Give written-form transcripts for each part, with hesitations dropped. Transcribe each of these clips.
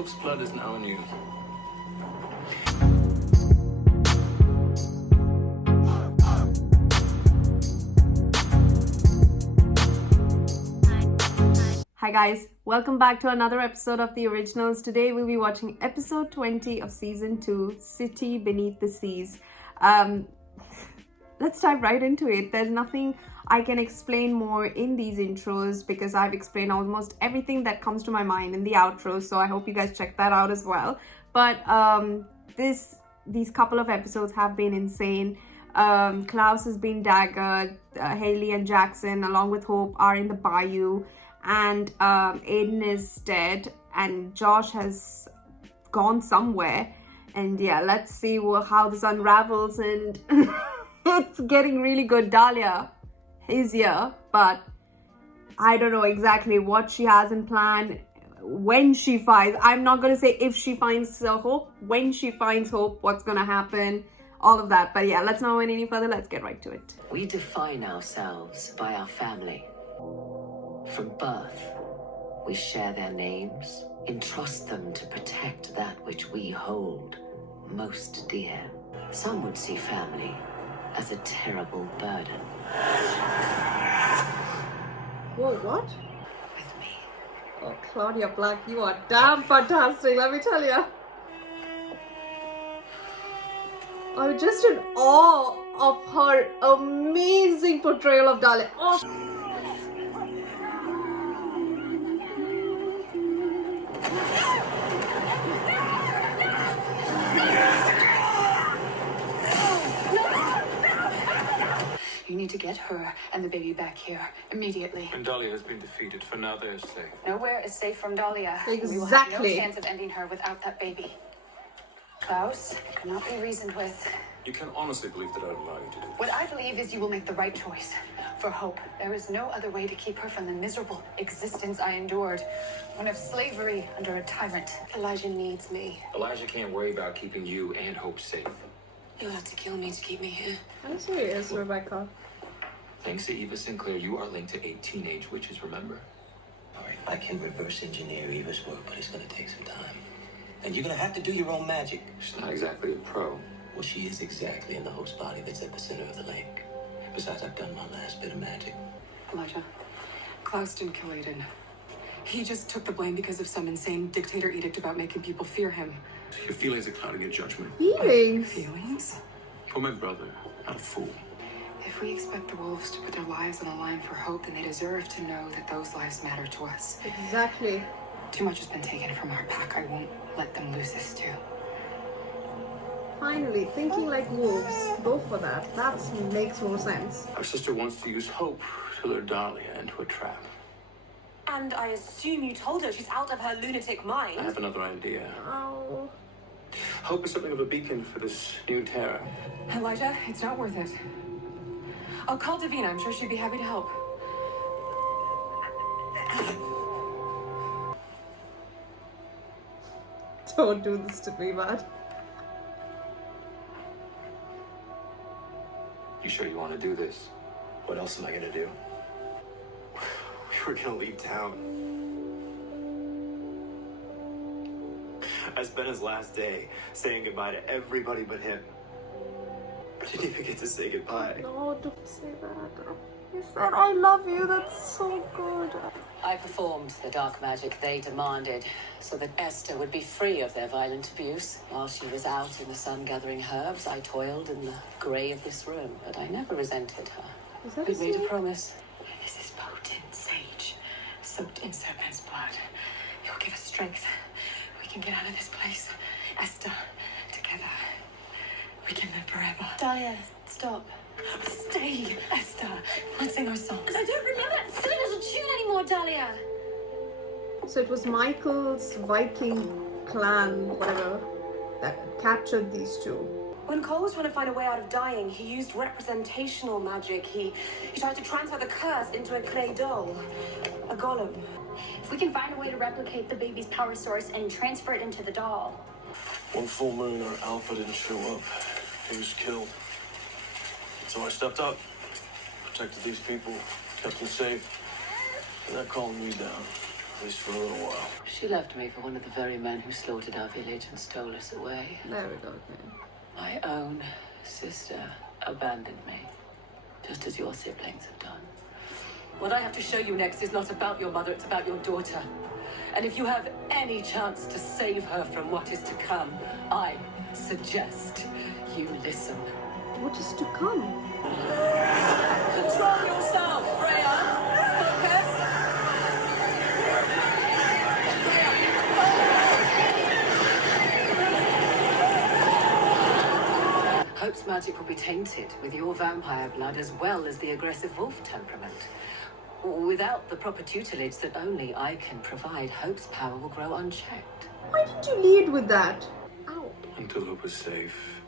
Hope's blood is now in you. Hi guys, welcome back to another episode of The Originals. Today we'll be watching episode 20 of season 2, City Beneath the Seas. Let's dive right into it. There's nothing I can explain more in these intros because I've explained almost everything that comes to my mind in the outro, so I hope you guys check that out as well. But these couple of episodes have been insane. Klaus has been daggered, Hayley and Jackson along with Hope are in the bayou, and Aiden is dead and Josh has gone somewhere, and yeah, let's see how this unravels. And it's getting really good. Dahlia is here, but I don't know exactly what she has in plan. When she finds, I'm not gonna say if she finds Hope, when she finds Hope, what's gonna happen, all of that. But yeah, let's not wait any further, let's get right to it. We define ourselves by our family. From birth, we share their names, entrust them to protect that which we hold most dear. Some would see family as a terrible burden. Whoa, what? With me. Oh, Claudia Black, you are damn fantastic, let me tell you. I'm just in awe of her amazing portrayal of Dahlia. Oh. You need to get her and the baby back here immediately. And Dahlia has been defeated. For now, they are safe. Nowhere is safe from Dahlia. Exactly. We will have no chance of ending her without that baby. Klaus cannot be reasoned with. You can honestly believe that I'd allow you to do this. What I believe is you will make the right choice for Hope. There is no other way to keep her from the miserable existence I endured. One of slavery under a tyrant. Elijah needs me. Elijah can't worry about keeping you and Hope safe. You'll have to kill me to keep me here. I'm serious, Rebecca. Thanks to Eva Sinclair, you are linked to 8 teenage witches, remember? All right, I can reverse engineer Eva's work, but it's gonna take some time. And you're gonna have to do your own magic. She's not exactly a pro. Well, she is exactly in the host body that's at the center of the lake. Besides, I've done my last bit of magic. Elijah, Klaus didn't kill Aiden. He just took the blame because of some insane dictator edict about making people fear him. Your feelings are clouding your judgment. Feelings? Feelings? For my brother, not a fool. If we expect the wolves to put their lives on the line for Hope, then they deserve to know that those lives matter to us. Exactly. Too much has been taken from our pack. I won't let them lose this too. Finally, thinking like wolves. Go for that. That makes more sense. Our sister wants to use Hope to lure Dahlia into a trap. And I assume you told her she's out of her lunatic mind. I have another idea. Oh. Hope is something of a beacon for this new terror. Elijah, it's not worth it. I'll call Davina. I'm sure she'd be happy to help. Don't do this to me, man. You sure you want to do this? What else am I gonna do? We were gonna leave town. I spent his last day saying goodbye to everybody but him. I didn't even get to say goodbye. No, don't say that. You said I love you. That's so good. I performed the dark magic they demanded so that Esther would be free of their violent abuse. While she was out in the sun gathering herbs, I toiled in the grey of this room, but I never resented her. Is that We a made a scene? promise. This is potent sage, soaked in serpent's blood. It will give us strength. We can get out of this place. Esther, together. We can live forever. Dahlia, stop. Stay, Esther. Let's sing our song. I don't remember that silly little tune anymore, Dahlia. So it was Michael's Viking clan, whatever, that captured these two. When Cole was trying to find a way out of dying, he used representational magic. He tried to transfer the curse into a clay doll, a golem. If we can find a way to replicate the baby's power source and transfer it into the doll. One full moon, our alpha didn't show up. He was killed. So I stepped up, protected these people, kept them safe. And they're calling me down. At least for a little while. She left me for one of the very men who slaughtered our village and stole us away. There we go. Okay. My own sister abandoned me, just as your siblings have done. What I have to show you next is not about your mother, it's about your daughter. And if you have any chance to save her from what is to come, I suggest you listen. What is to come? Control yourself, Freya! Focus! Hope's magic will be tainted with your vampire blood as well as the aggressive wolf temperament. Without the proper tutelage that only I can provide, Hope's power will grow unchecked. Why didn't you lead with that? Ow. Until Hope is safe,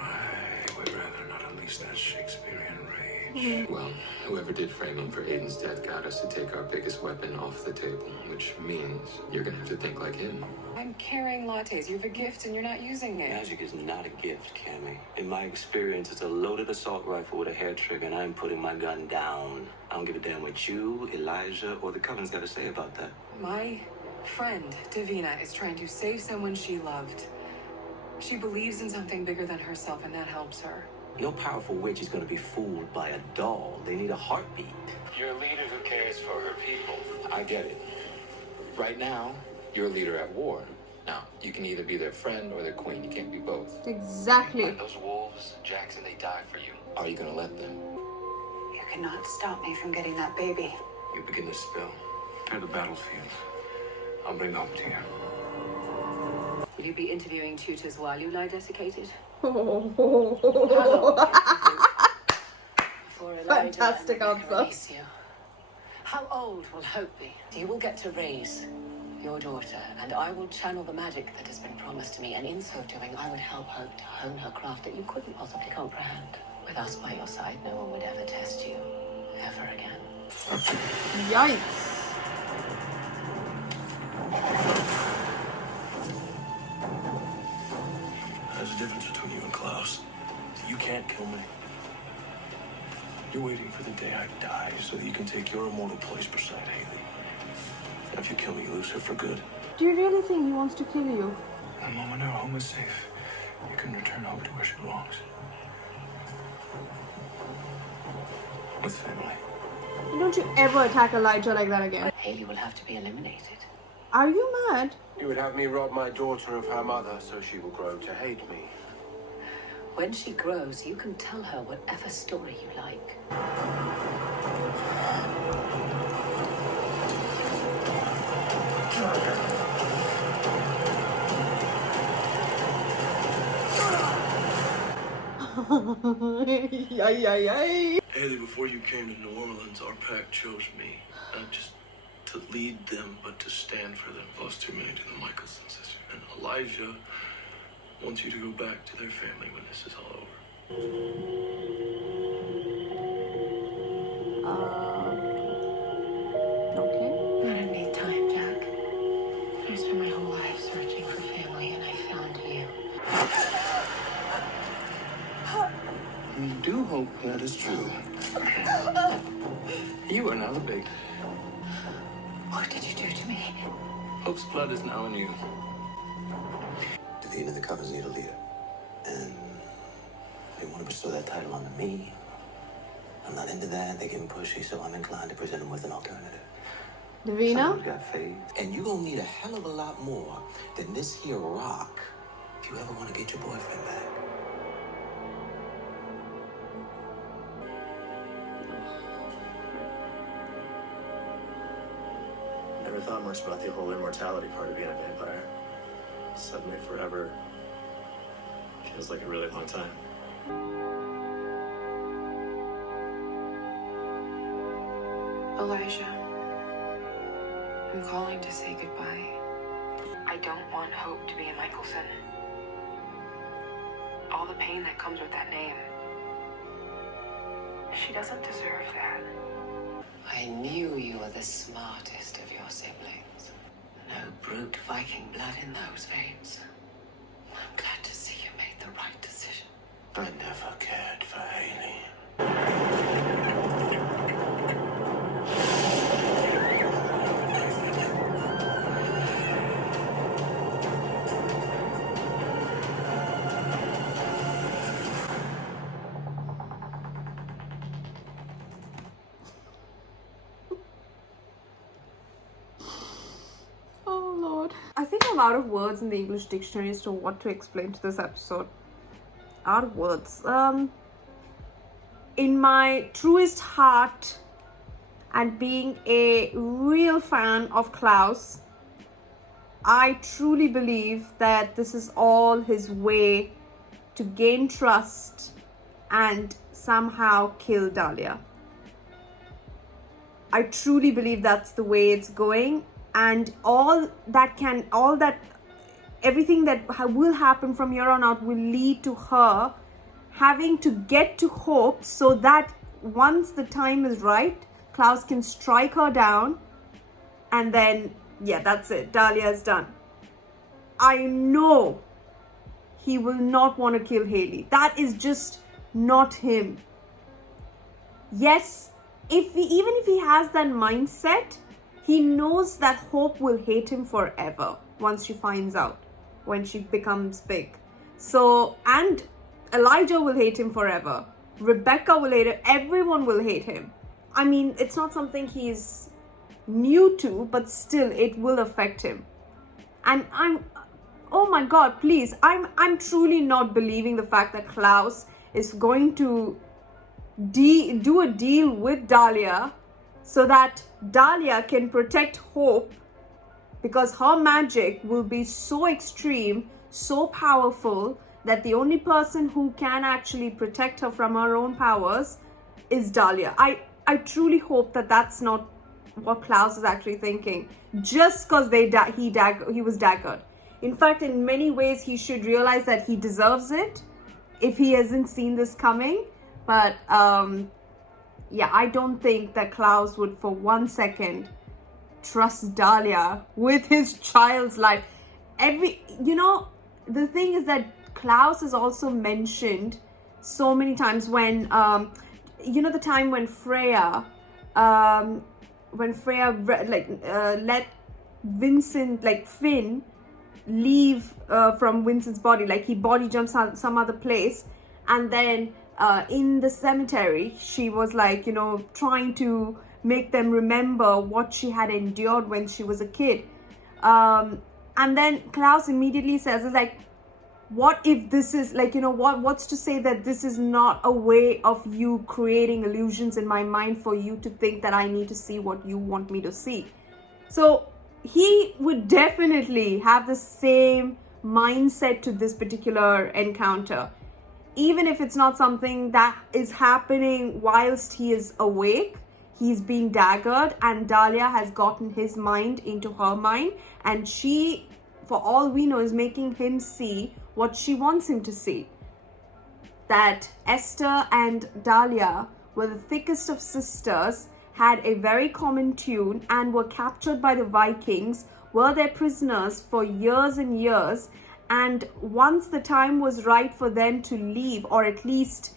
I would rather not unleash that Shakespearean rage. Well, whoever did framing for Aiden's death got us to take our biggest weapon off the table, which means you're gonna have to think like him. I'm carrying lattes. You have a gift and you're not using it. Magic is not a gift, Cammy. In my experience, it's a loaded assault rifle with a hair trigger, and I'm putting my gun down. I don't give a damn what you, Elijah, or the Coven's got to say about that. My friend, Davina, is trying to save someone she loved. She believes in something bigger than herself, and that helps her. No powerful witch is going to be fooled by a doll. They need a heartbeat. You're a leader who cares for her people. I get it. Right now, you're a leader at war. Now, you can either be their friend or their queen. You can't be both. Exactly. But those wolves, Jackson, they die for you. Are you gonna let them? You cannot stop me from getting that baby. You begin to spill. Prepare the battlefield. I'll bring Hope to you. Will you be interviewing tutors while you lie desiccated? Fantastic answer. How old will Hope be? You will get to raise your daughter, and I will channel the magic that has been promised to me, and in so doing, I would help Hope to hone her craft that you couldn't possibly comprehend. With us by your side, no one would ever test you, ever again. Yikes. There's a difference between you and Klaus. You can't kill me. You're waiting for the day I die so that you can take your immortal place beside Hayley. And if you kill me, you lose her for good. Do you really think he wants to kill you? The moment our home is safe, you can return Hope to where she belongs. With family. Don't you ever attack Elijah like that again. Hayley will have to be eliminated. Are you mad? You would have me rob my daughter of her mother so she will grow to hate me. When she grows, you can tell her whatever story you like. Hayley, before you came to New Orleans, our pack chose me. Not just to lead them, but to stand for them. Lost too many to the Michaelson sisters. And Elijah wants you to go back to their family when this is all over. Okay. I didn't need time, Jack. I spent my whole life searching for family, and I found you. We do hope that is true. You are now the big. What did you do to me? Hope's blood is now in you. Davina, the Covens need a leader. And they want to bestow that title onto me. I'm not into that. They're getting pushy, so I'm inclined to present them with an alternative. Davina? Someone's got faith. And you're going to need a hell of a lot more than this here rock if you ever want to get your boyfriend back. Never thought much about the whole immortality part of being a vampire. Suddenly forever feels like a really long time. Elijah, I'm calling to say goodbye. I don't want Hope to be a Michelson. All the pain that comes with that name. She doesn't deserve that. I knew you were the smartest of your siblings. No brute Viking blood in those veins. I'm glad to see you made the right decision. I never cared for Hayley. I'm out of words in the English dictionary as to what to explain to this episode. Out of words. In my truest heart, and being a real fan of Klaus, I truly believe that this is all his way to gain trust and somehow kill Dahlia. I truly believe that's the way it's going, and everything that will happen from here on out will lead to her having to get to Hope, so that once the time is right, Klaus can strike her down, and then, yeah, that's it. Dahlia is done. I know he will not want to kill Hayley. That is just not him. Yes, even if he has that mindset, he knows that Hope will hate him forever once she finds out, when she becomes big. So, and Elijah will hate him forever. Rebekah will hate him. Everyone will hate him. I mean, it's not something he's new to, but still it will affect him. And oh my God, please, I'm truly not believing the fact that Klaus is going to do a deal with Dahlia so that Dahlia can protect Hope, because her magic will be so extreme, so powerful, that the only person who can actually protect her from her own powers is Dahlia. I truly hope that that's not what Klaus is actually thinking, just because he was daggered. In fact, in many ways, he should realize that he deserves it if he hasn't seen this coming. But yeah, I don't think that Klaus would for 1 second trust Dahlia with his child's life. The thing is that Klaus is also mentioned so many times when, the time when Freya let Finn leave from Vincent's body, like he body jumps out some other place, and then in the cemetery she was trying to make them remember what she had endured when she was a kid, and then Klaus immediately says, it's like, what if this is what's to say that this is not a way of you creating illusions in my mind for you to think that I need to see what you want me to see? So he would definitely have the same mindset to this particular encounter, even if it's not something that is happening whilst he is awake. He's being daggered, and Dahlia has gotten his mind into her mind, and she, for all we know, is making him see what she wants him to see. That Esther and Dahlia were the thickest of sisters, had a very common tune, and were captured by the Vikings, were their prisoners for years and years, and once the time was right for them to leave, or at least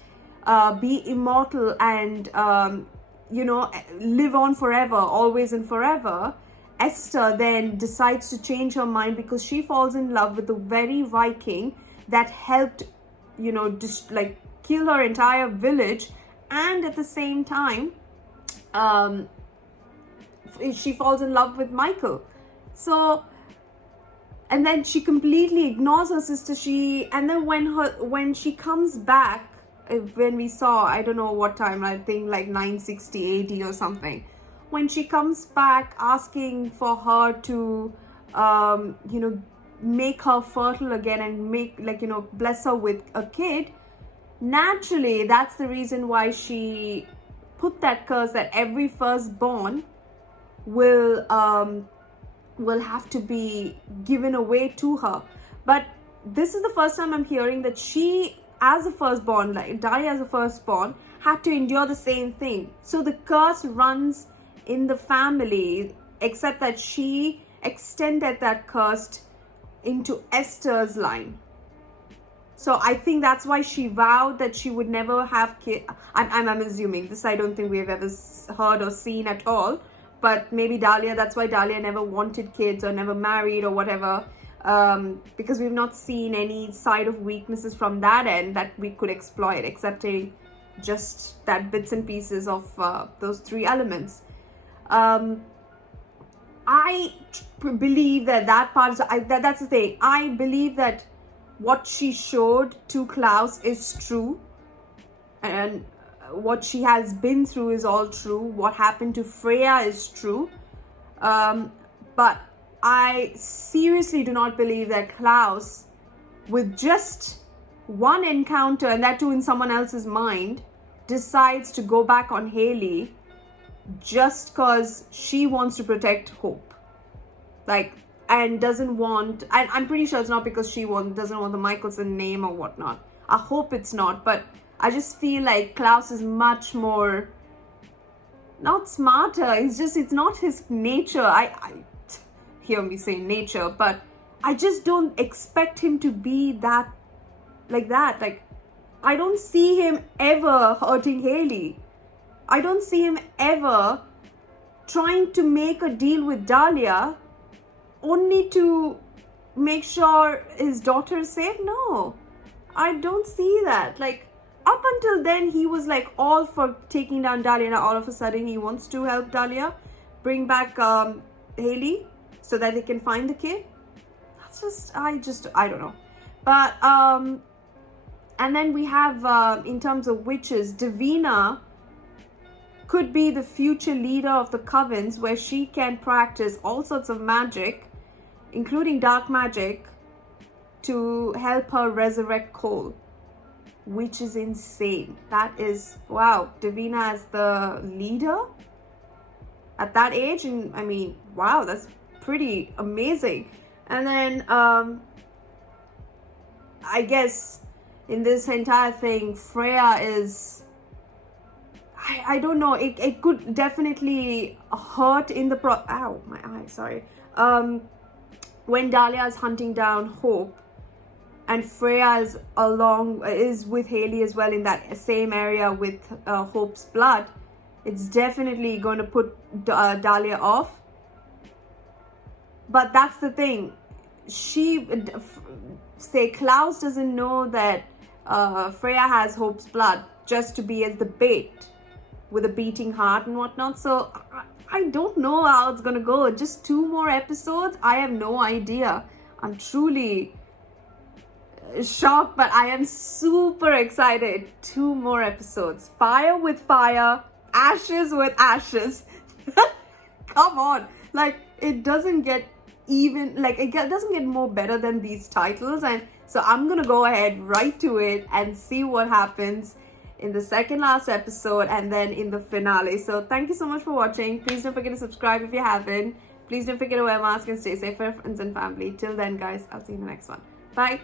be immortal and live on forever, always and forever, Esther then decides to change her mind, because she falls in love with the very Viking that helped kill her entire village, and at the same time she falls in love with Michael. So, and then she completely ignores her sister. And then when she comes back, when we saw, I don't know what time, I think like 960 AD or something, when she comes back asking for her to make her fertile again and bless her with a kid, naturally that's the reason why she put that curse that every firstborn will have to be given away to her. But this is the first time I'm hearing that she, as a firstborn, Dahlia as a firstborn, had to endure the same thing. So the curse runs in the family, except that she extended that curse into Esther's line. So I think that's why she vowed that she would never have kids. I'm assuming this. I don't think we have ever heard or seen at all. But maybe Dahlia, that's why Dahlia never wanted kids or never married or whatever. Because we've not seen any side of weaknesses from that end that we could exploit, excepting just that bits and pieces of those three elements. I I believe that part is, that's the thing. I believe that what she showed to Klaus is true, and what she has been through is all true. What happened to Freya is true. But I seriously do not believe that Klaus, with just one encounter, and that too in someone else's mind, decides to go back on Hayley just because she wants to protect Hope. Like, and doesn't want, and I'm pretty sure it's not because she doesn't want the Michelson name or whatnot. I hope it's not, but I just feel like Klaus is much more, not smarter, it's not his nature. I hear me say nature, but I just don't expect him to be that, like that. Like, I don't see him ever hurting Hayley. I don't see him ever trying to make a deal with Dahlia only to make sure his daughter is safe. No, I don't see that. Like, up until then, he was like all for taking down Dahlia. Now all of a sudden, he wants to help Dahlia bring back Hayley so that they can find the kid. That's just, I don't know. But, and then we have, in terms of witches, Davina could be the future leader of the covens, where she can practice all sorts of magic, including dark magic, to help her resurrect Cole, which is insane. That is, wow, Davina as the leader at that age, and I mean, wow, that's pretty amazing. And then I guess in this entire thing, Freya is, I don't know, it could definitely hurt in the ow, my eye, sorry. When Dahlia is hunting down Hope, and Freya is with Hayley as well in that same area with Hope's blood, it's definitely going to put Dahlia off. But that's the thing. Klaus doesn't know that Freya has Hope's blood just to be as the bait with a beating heart and whatnot. So I don't know how it's going to go. Just 2 more episodes? I have no idea. I'm truly shocked, but I am super excited. 2 more episodes. Fire with fire, ashes with ashes. Come on. Like, it doesn't get even, like, it doesn't get more better than these titles. And so I'm gonna go ahead right to it and see what happens in the second last episode and then in the finale. So thank you so much for watching. Please don't forget to subscribe if you haven't. Please don't forget to wear a mask and stay safe for your friends and family. Till then, guys, I'll see you in the next one. Bye.